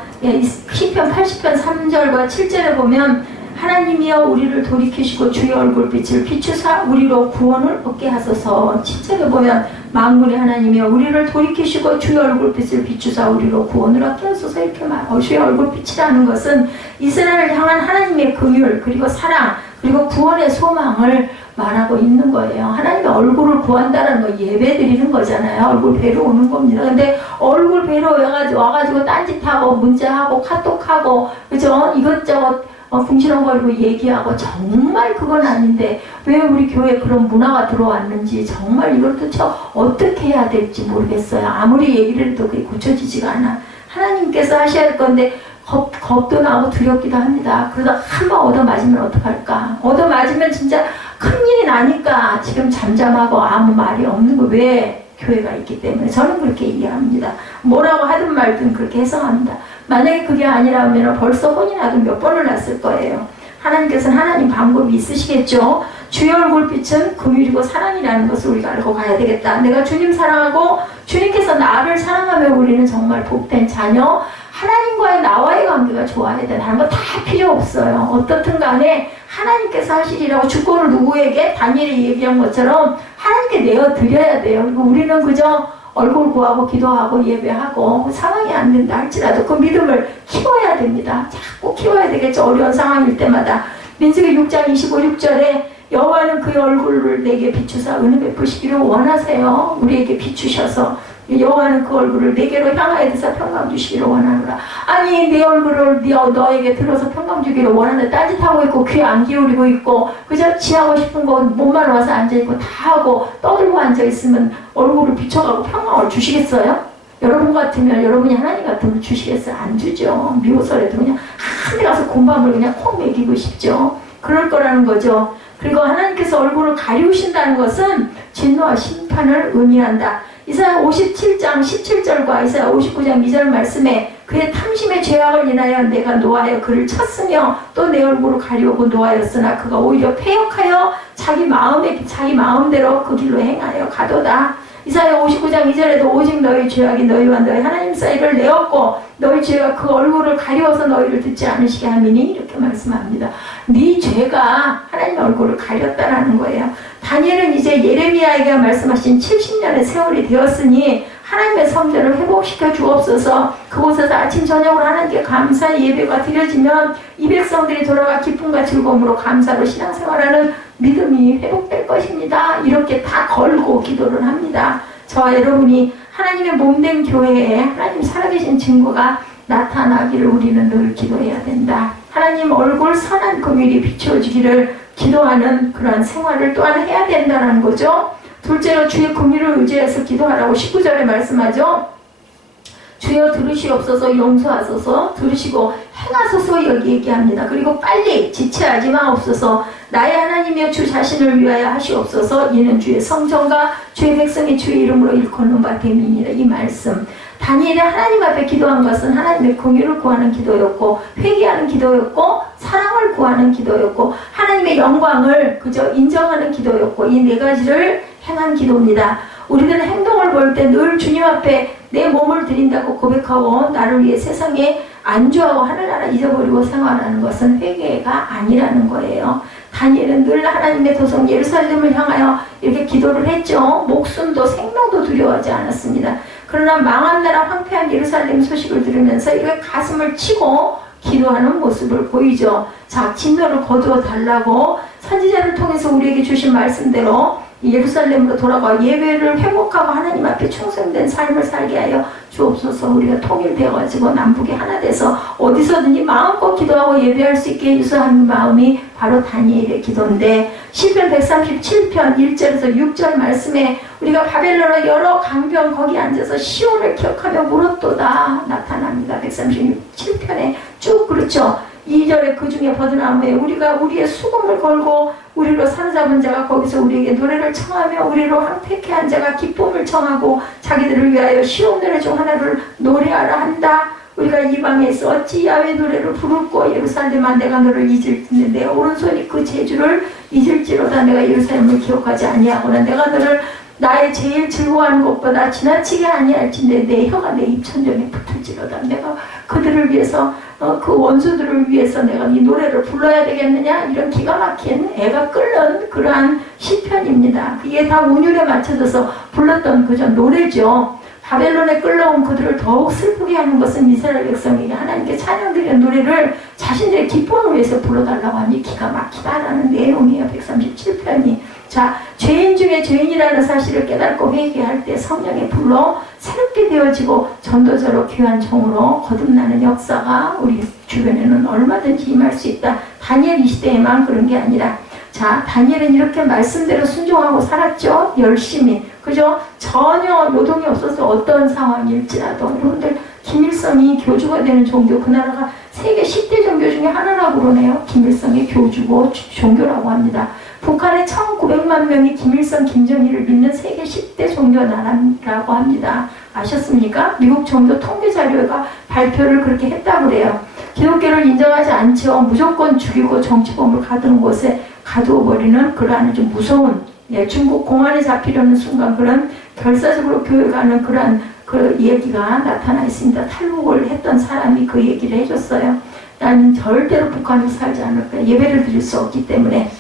시편 80편 3절과 7절에 보면 하나님이여 우리를 돌이키시고 주의 얼굴빛을 비추사 우리로 구원을 얻게 하소서. 7절에 보면 만군의 하나님이여 우리를 돌이키시고 주의 얼굴빛을 비추사 우리로 구원을 얻게 하소서 이렇게 말하고 주의 얼굴빛이라는 것은 이스라엘을 향한 하나님의 긍휼 그리고 사랑 그리고 구원의 소망을 말하고 있는 거예요. 하나님의 얼굴을 구한다는 거 예배 드리는 거잖아요. 얼굴 뵈러 오는 겁니다. 근데 얼굴 뵈러 와가지고 딴짓하고 문자하고 카톡하고 그죠? 이것저것 궁시렁거리고 얘기하고 정말 그건 아닌데 왜 우리 교회에 그런 문화가 들어왔는지 정말 이걸 도대체 어떻게 해야 될지 모르겠어요. 아무리 얘기를 해도 그게 고쳐지지가 않아. 하나님께서 하셔야 할 건데 겁도 나고 두렵기도 합니다. 그러다 한번 얻어맞으면 어떡할까? 얻어맞으면 진짜 큰일이 나니까 지금 잠잠하고 아무 말이 없는 거 왜? 교회가 있기 때문에 저는 그렇게 이해합니다. 뭐라고 하든 말든 그렇게 해석합니다. 만약에 그게 아니라면 벌써 혼이 나도 몇 번을 났을 거예요. 하나님께서는 하나님 방법이 있으시겠죠. 주의 얼굴빛은 긍휼이고 사랑이라는 것을 우리가 알고 가야 되겠다. 내가 주님 사랑하고 주님께서 나를 사랑하면 우리는 정말 복된 자녀, 하나님과의 나와의 관계가 좋아야 돼. 다른 거 다 필요 없어요. 어떻든 간에 하나님께서 하시리라고 주권을 누구에게? 다니엘이 얘기한 것처럼 하나님께 내어드려야 돼요. 그리고 우리는 그저 얼굴 구하고 기도하고 예배하고 상황이 안 된다 할지라도 그 믿음을 키워야 됩니다. 자꾸 키워야 되겠죠. 어려운 상황일 때마다. 민수기 6장 25, 6절에 여호와는 그의 얼굴을 내게 비추사 은혜 베푸시기를 원하세요. 우리에게 비추셔서 여호와는 그 얼굴을 내게로 향하여 드사 평강 주시기를 원하노라. 아니 내 얼굴을 너에게 들어서 평강 주기를 원하는데 딴짓하고 있고 귀 안 기울이고 있고 그저 지하고 싶은 거 몸만 와서 앉아있고 다 하고 떠들고 앉아있으면 얼굴을 비춰가고 평강을 주시겠어요? 여러분 같으면 여러분이 하나님 같으면 주시겠어요? 안 주죠. 미워서라도 그냥 한 데 가서 곰밤을 그냥 콕 먹이고 싶죠. 그럴 거라는 거죠. 그리고 하나님께서 얼굴을 가리우신다는 것은 진노와 심판을 의미한다. 이사야 57장 17절과 이사야 59장 2절 말씀에 그의 탐심의 죄악을 인하여 내가 노하여 그를 쳤으며 또 내 얼굴을 가리우고 노하였으나 그가 오히려 패역하여 자기 마음대로 그 길로 행하여 가도다. 이사야 59장 2절에도 오직 너희 죄악이 너희와 너희 하나님 사이를 내었고 너희 죄가 그 얼굴을 가리워서 너희를 듣지 않으시게 함이니 이렇게 말씀합니다. 네 죄가 하나님의 얼굴을 가렸다라는 거예요. 다니엘은 이제 예레미야에게 말씀하신 70년의 세월이 되었으니 하나님의 성전을 회복시켜 주옵소서. 그곳에서 아침 저녁으로 하나님께 감사의 예배가 드려지면 이 백성들이 돌아가 기쁨과 즐거움으로 감사로 신앙생활하는 믿음이 회복될 것입니다. 이렇게 다 걸고 기도를 합니다. 저와 여러분이 하나님의 몸된 교회에 하나님 살아계신 증거가 나타나기를 우리는 늘 기도해야 된다. 하나님 얼굴 선한 긍휼이 비추어지기를 기도하는 그러한 생활을 또한 해야 된다는 거죠. 둘째로 주의 긍휼을 의지해서 기도하라고 19절에 말씀하죠. 주여 들으시옵소서 용서하소서 들으시고 행하소서 여기 얘기합니다. 그리고 빨리 지체하지 마옵소서. 나의 하나님이여 주 자신을 위하여 하시옵소서. 이는 주의 성전과 주의 백성이 주의 이름으로 일컫는 바 됨이니라. 이 말씀 다니엘이 하나님 앞에 기도한 것은 하나님의 긍휼을 구하는 기도였고 회개하는 기도였고 사랑을 구하는 기도였고 하나님의 영광을 그저 인정하는 기도였고 이 네 가지를 행한 기도입니다. 우리들은 행동을 볼 때 늘 주님 앞에 내 몸을 드린다고 고백하고 나를 위해 세상에 안주하고 하늘나라 잊어버리고 생활하는 것은 회개가 아니라는 거예요. 다니엘은 늘 하나님의 도성 예루살렘을 향하여 이렇게 기도를 했죠. 목숨도 생명도 두려워하지 않았습니다. 그러나 망한 나라 황폐한 예루살렘 소식을 들으면서 이렇게 가슴을 치고 기도하는 모습을 보이죠. 자, 진노를 거두어 달라고 선지자를 통해서 우리에게 주신 말씀대로 예루살렘으로 돌아가 예배를 회복하고 하나님 앞에 충성된 삶을 살게 하여 주옵소서. 우리가 통일되어가지고 남북이 하나 돼서 어디서든지 마음껏 기도하고 예배할 수 있게 유서하는 마음이 바로 다니엘의 기도인데 시편 137편 1절에서 6절 말씀에 우리가 바벨론의 여러 강변 거기 앉아서 시온을 기억하며 물었도다 나타납니다. 137편에 쭉 그렇죠. 2절에 그 중에 버드나무에 우리가 우리의 수금을 걸고 우리로 사로잡은 자가 거기서 우리에게 노래를 청하며 우리로 황폐케 한 자가 기쁨을 청하고 자기들을 위하여 시온 노래 중 하나를 노래하라 한다. 우리가 이방에 있어 어찌 야훼 노래를 부를꼬 예루살렘아 내가 너를 잊을지니 내 오른손이 그 제주를 잊을지로다. 내가 예루살렘을 기억하지 아니하거나 내가 너를 나의 제일 즐거워하는 것보다 지나치게 아니할진대 내 혀가 내 입천정에 붙을지로다. 내가 그들을 위해서 그 원수들을 위해서 내가 이 노래를 불러야 되겠느냐 이런 기가 막힌 애가 끓는 그러한 시편입니다. 이게 다 운율에 맞춰져서 불렀던 그저 노래죠. 바벨론에 끌려온 그들을 더욱 슬프게 하는 것은 이스라엘 백성에게 하나님께 찬양드리는 노래를 자신들의 기쁨을 위해서 불러달라고 하니 기가 막히다라는 내용이에요. 137편이 자, 죄인 중에 죄인이라는 사실을 깨닫고 회개할 때 성령의 불로 새롭게 되어지고 전도자로 귀한 종으로 거듭나는 역사가 우리 주변에는 얼마든지 임할 수 있다. 다니엘 이 시대에만 그런 게 아니라, 자, 다니엘은 이렇게 말씀대로 순종하고 살았죠. 열심히. 그죠? 전혀 요동이 없어서 어떤 상황일지라도. 여러분들, 김일성이 교주가 되는 종교, 그 나라가 세계 10대 종교 중에 하나라고 그러네요. 김일성이 교주고 종교라고 합니다. 북한의 1900만 명이 김일성, 김정일을 믿는 세계 10대 종교 나라라고 합니다. 아셨습니까? 미국 종교 통계 자료가 발표를 그렇게 했다고 그래요. 기독교를 인정하지 않죠. 무조건 죽이고 정치범을 가두는 곳에 가두어 버리는 그러한 좀 무서운, 중국 공안에 잡히려는 순간 그런 결사적으로 교육하는 그러한 그 얘기가 나타나 있습니다. 탈북을 했던 사람이 그 얘기를 해줬어요. 나는 절대로 북한을 살지 않을 거야. 예배를 드릴 수 없기 때문에.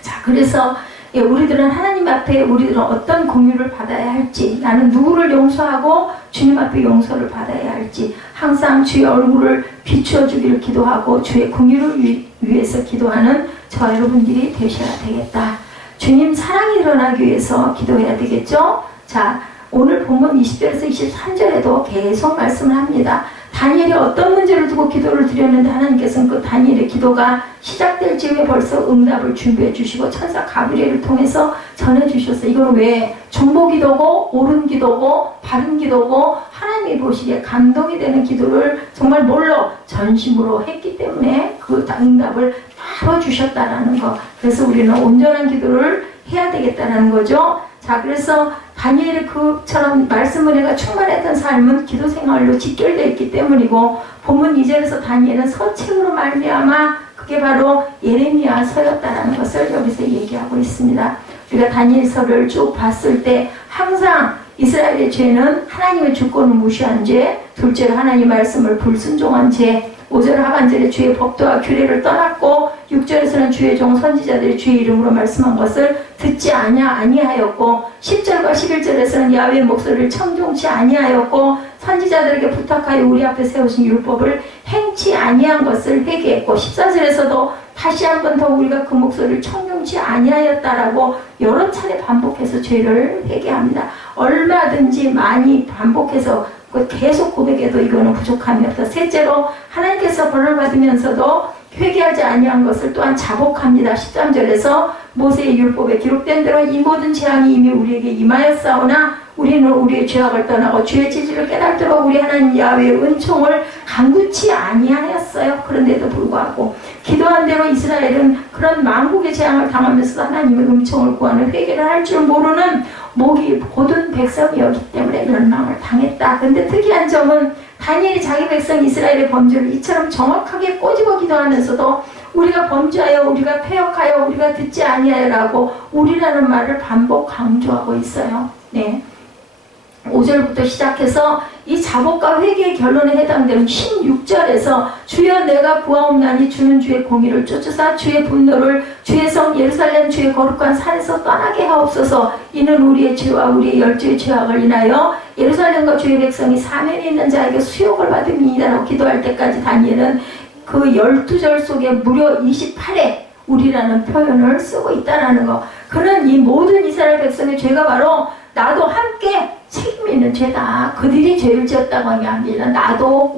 자, 그래서 우리들은 하나님 앞에 우리들은 어떤 공유를 받아야 할지, 나는 누구를 용서하고 주님 앞에 용서를 받아야 할지 항상 주의 얼굴을 비추어 주기를 기도하고 주의 공유를 위해서 기도하는 저와 여러분들이 되셔야 되겠다. 주님 사랑이 일어나기 위해서 기도해야 되겠죠. 자, 오늘 본문 20절에서 23절에도 계속 말씀을 합니다. 다니엘이 어떤 문제를 두고 기도를 드렸는데 하나님께서는 그 다니엘의 기도가 시작될 즈음에 벌써 응답을 준비해 주시고 천사 가브리엘을 통해서 전해 주셨어요. 이건 왜? 중보 기도고 옳은 기도고 바른 기도고 하나님이 보시기에 감동이 되는 기도를 정말 뭘로? 전심으로 했기 때문에 그 응답을 바로 주셨다라는 거. 그래서 우리는 온전한 기도를 해야 되겠다는 거죠. 자, 그래서 다니엘의 그처럼 말씀 은혜가 충만했던 삶은 기도 생활로 직결되어 있기 때문이고, 본문 2절에서 다니엘은 서책으로 말미암아 그게 바로 예레미야서였다라는 것을 여기서 얘기하고 있습니다. 우리가 다니엘서를 쭉 봤을 때 항상 이스라엘의 죄는 하나님의 주권을 무시한 죄, 둘째로 하나님 말씀을 불순종한 죄, 5절 하반절에 주의 법도와 규례를 떠났고 6절에서는 주의 종 선지자들이 주의 이름으로 말씀한 것을 듣지 아니하였고 10절과 11절에서는 야훼의 목소리를 청종치 아니하였고 선지자들에게 부탁하여 우리 앞에 세우신 율법을 행치 아니한 것을 회개했고 14절에서도 다시 한 번 더 우리가 그 목소리를 청종치 아니하였다라고 여러 차례 반복해서 죄를 회개합니다. 얼마든지 많이 반복해서 계속 고백해도 이거는 부족함이 없다. 셋째로 하나님께서 벌을 받으면서도 회개하지 아니한 것을 또한 자복합니다. 13절에서 모세의 율법에 기록된 대로 이 모든 재앙이 이미 우리에게 임하였사오나 우리는 우리의 죄악을 떠나고 주의 진리를 깨닫도록 우리 하나님 야훼의 은총을 간구치 아니하였어요. 그런데도 불구하고 기도한 대로 이스라엘은 그런 만국의 재앙을 당하면서도 하나님의 은총을 구하는 회개를 할 줄 모르는 목이 곧은 백성이었기 때문에 멸망을 당했다. 근데 특이한 점은 다니엘이 자기 백성 이스라엘의 범죄를 이처럼 정확하게 꼬집어 기도하면서도 우리가 범죄하여 우리가 패역하여 우리가 듣지 아니하여라고 우리라는 말을 반복 강조하고 있어요. 네. 5절부터 시작해서 이 자복과 회개의 결론에 해당되는 16절에서 주여 내가 구하옵나니 주는 주의 공의를 쫓으사 주의 분노를 주의 성 예루살렘 주의 거룩한 산에서 떠나게 하옵소서. 이는 우리의 죄와 우리의 열조의 죄악을 인하여 예루살렘과 주의 백성이 사면에 있는 자에게 수욕을 받음이니라고 기도할 때까지 다니엘은 그 12절 속에 무려 28회 우리라는 표현을 쓰고 있다는 거. 그는 이 모든 이스라엘 백성의 죄가 바로 나도 함께 책임 있는 죄다. 그들이 죄를 지었다고 하는 게 아니라 나도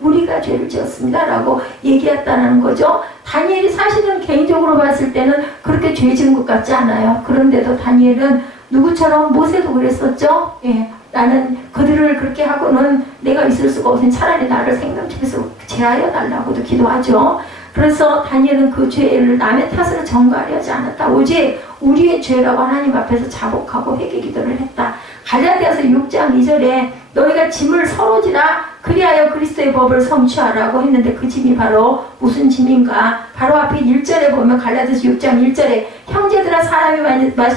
우리가 죄를 지었습니다 라고 얘기했다는 거죠. 다니엘이 사실은 개인적으로 봤을 때는 그렇게 죄 지은 것 같지 않아요. 그런데도 다니엘은 누구처럼 모세도 그랬었죠. 예, 나는 그들을 그렇게 하고는 내가 있을 수가 없으니 차라리 나를 생명책에서 제하여 달라고도 기도하죠. 그래서 다니엘은 그 죄를 남의 탓으로 전가하려지 않았다. 오직 우리의 죄라고 하나님 앞에서 자복하고 회개 기도를 했다. 갈라디아서 6장 2절에 너희가 짐을 서로 지라 그리하여 그리스도의 법을 성취하라고 했는데 그 짐이 바로 무슨 짐인가? 바로 앞에 1절에 보면 갈라디아서 6장 1절에 형제들아 사람이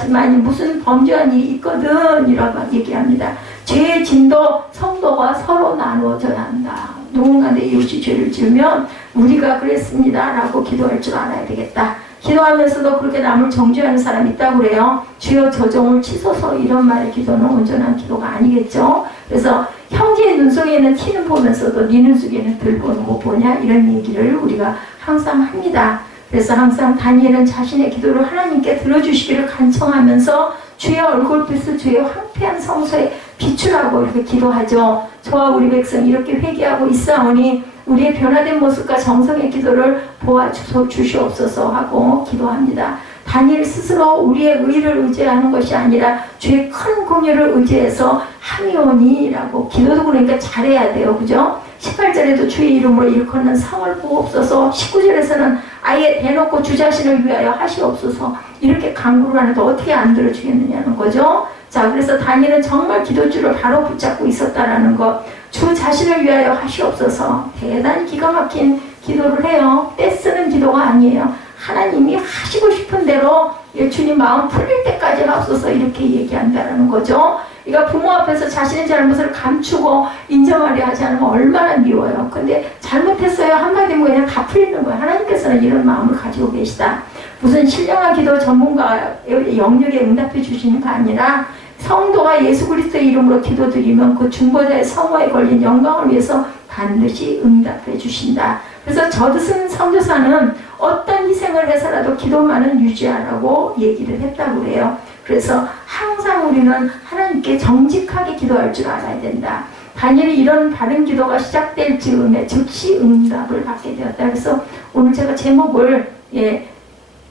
많이 무슨 범죄한 일이 있거든 이라고 얘기합니다. 죄의 짐도 성도가 서로 나누어져야 한다. 누군가 내 이웃이 죄를 지으면 우리가 그랬습니다 라고 기도할 줄 알아야 되겠다. 기도하면서도 그렇게 남을 정죄하는 사람이 있다고 그래요. 주여 저 종을 치소서 이런 말의 기도는 온전한 기도가 아니겠죠. 그래서 형제의 눈 속에는 티는 보면서도 네 눈 속에는 들 보는 거 보냐 이런 얘기를 우리가 항상 합니다. 그래서 항상 다니엘은 자신의 기도를 하나님께 들어주시기를 간청하면서 주의 얼굴빛을 주의 황폐한 성소에 비추라고 이렇게 기도하죠. 저와 우리 백성 이렇게 회개하고 있사오니 우리의 변화된 모습과 정성의 기도를 보아주시옵소서 하고 기도합니다. 다니엘 스스로 우리의 의를 의지하는 것이 아니라 주의 큰 공의를 의지해서 함이오니라고 기도도 그러니까 잘해야 돼요. 그죠? 18절에도 주의 이름으로 일컫는 상을 부옵소서, 19절에서는 아예 대놓고 주 자신을 위하여 하시옵소서 이렇게 강구를 하는데 어떻게 안 들어주겠느냐는 거죠. 자, 그래서 다니엘은 정말 기도줄을 바로 붙잡고 있었다라는 것, 주 자신을 위하여 하시옵소서, 대단히 기가 막힌 기도를 해요. 떼쓰는 기도가 아니에요. 하나님이 하시고 싶은 대로 주님 마음 풀릴 때까지 하옵소서 이렇게 얘기한다는 거죠. 그러니까 부모 앞에서 자신의 잘못을 감추고 인정하려 하지 않으면 얼마나 미워요. 근데 잘못했어요 한마디면 그냥 다 풀리는 거예요. 하나님께서는 이런 마음을 가지고 계시다. 무슨 신령한 기도 전문가의 영역에 응답해 주시는 거 아니라 성도가 예수 그리스도의 이름으로 기도드리면 그 중보자의 성화에 걸린 영광을 위해서 반드시 응답해 주신다. 그래서 저드슨 선교사는 어떤 희생을 해서라도 기도만은 유지하라고 얘기를 했다고 그래요. 그래서 항상 우리는 하나님께 정직하게 기도할 줄 알아야 된다. 다니엘이 이런 바른 기도가 시작될 즈음에 즉시 응답을 받게 되었다. 그래서 오늘 제가 제목을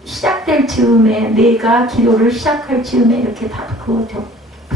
시작될 즈음에, 내가 기도를 시작할 즈음에 이렇게 다 그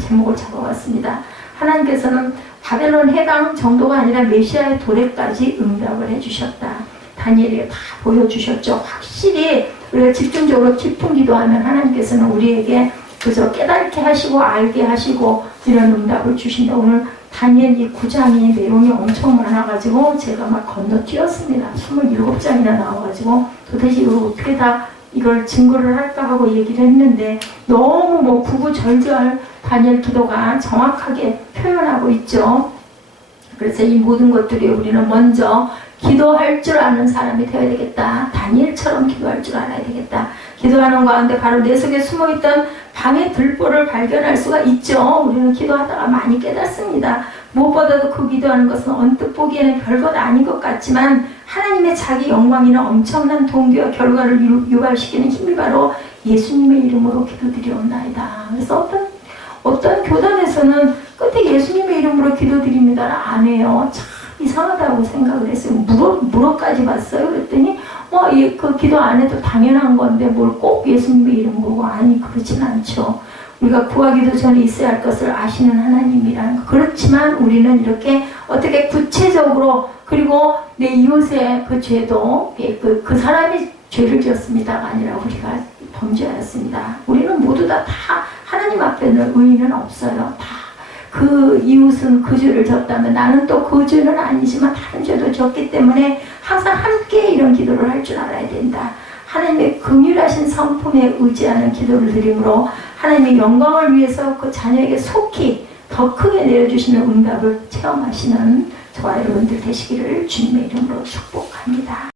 제목을 잡아왔습니다. 하나님께서는 바벨론 해방 정도가 아니라 메시아의 도래까지 응답을 해주셨다. 다니엘이 다 보여주셨죠. 확실히 우리가 집중적으로 깊은 기도하면 하나님께서는 우리에게 그저 깨닫게 하시고 알게 하시고 이런 응답을 주신다. 오늘 다니엘 이 9장이 내용이 엄청 많아가지고 제가 막 건너뛰었습니다. 27장이나 나와가지고 도대체 이걸 어떻게 다 이걸 증거를 할까 하고 얘기를 했는데 너무 구구절절 다니엘 기도가 정확하게 표현하고 있죠. 그래서 이 모든 것들이 우리는 먼저 기도할 줄 아는 사람이 되어야 되겠다. 다니엘처럼 기도할 줄 알아야 되겠다. 기도하는 가운데 바로 내 속에 숨어있던 방의 들보를 발견할 수가 있죠. 우리는 기도하다가 많이 깨닫습니다. 무엇보다도 그 기도하는 것은 언뜻 보기에는 별것 아닌 것 같지만 하나님의 자기 영광이나 엄청난 동기와 결과를 유발시키는 힘이 바로 예수님의 이름으로 기도드리옵나이다. 그래서 어떤 교단에서는 끝에 예수님의 이름으로 기도드립니다를 안 해요. 참 이상하다고 생각을 했어요. 물어까지 봤어요. 그랬더니 그 기도 안 해도 당연한 건데 뭘 꼭 예수님의 이름으로. 아니 그렇진 않죠. 우리가 구하기도 전에 있어야 할 것을 아시는 하나님이라는 거. 그렇지만 우리는 이렇게 어떻게 구체적으로, 그리고 내 이웃의 그 죄도 그 사람이 죄를 지었습니다가 아니라 우리가 범죄하였습니다. 우리는 모두 다 하나님 앞에는 의인은 없어요. 다 그 이웃은 그 죄를 졌다면 나는 또 그 죄는 아니지만 다른 죄도 졌기 때문에 항상 함께 이런 기도를 할 줄 알아야 된다. 하나님의 긍휼하신 성품에 의지하는 기도를 드림으로 하나님의 영광을 위해서 그 자녀에게 속히 더 크게 내려주시는 응답을 체험하시는 저와 여러분들 되시기를 주님의 이름으로 축복합니다.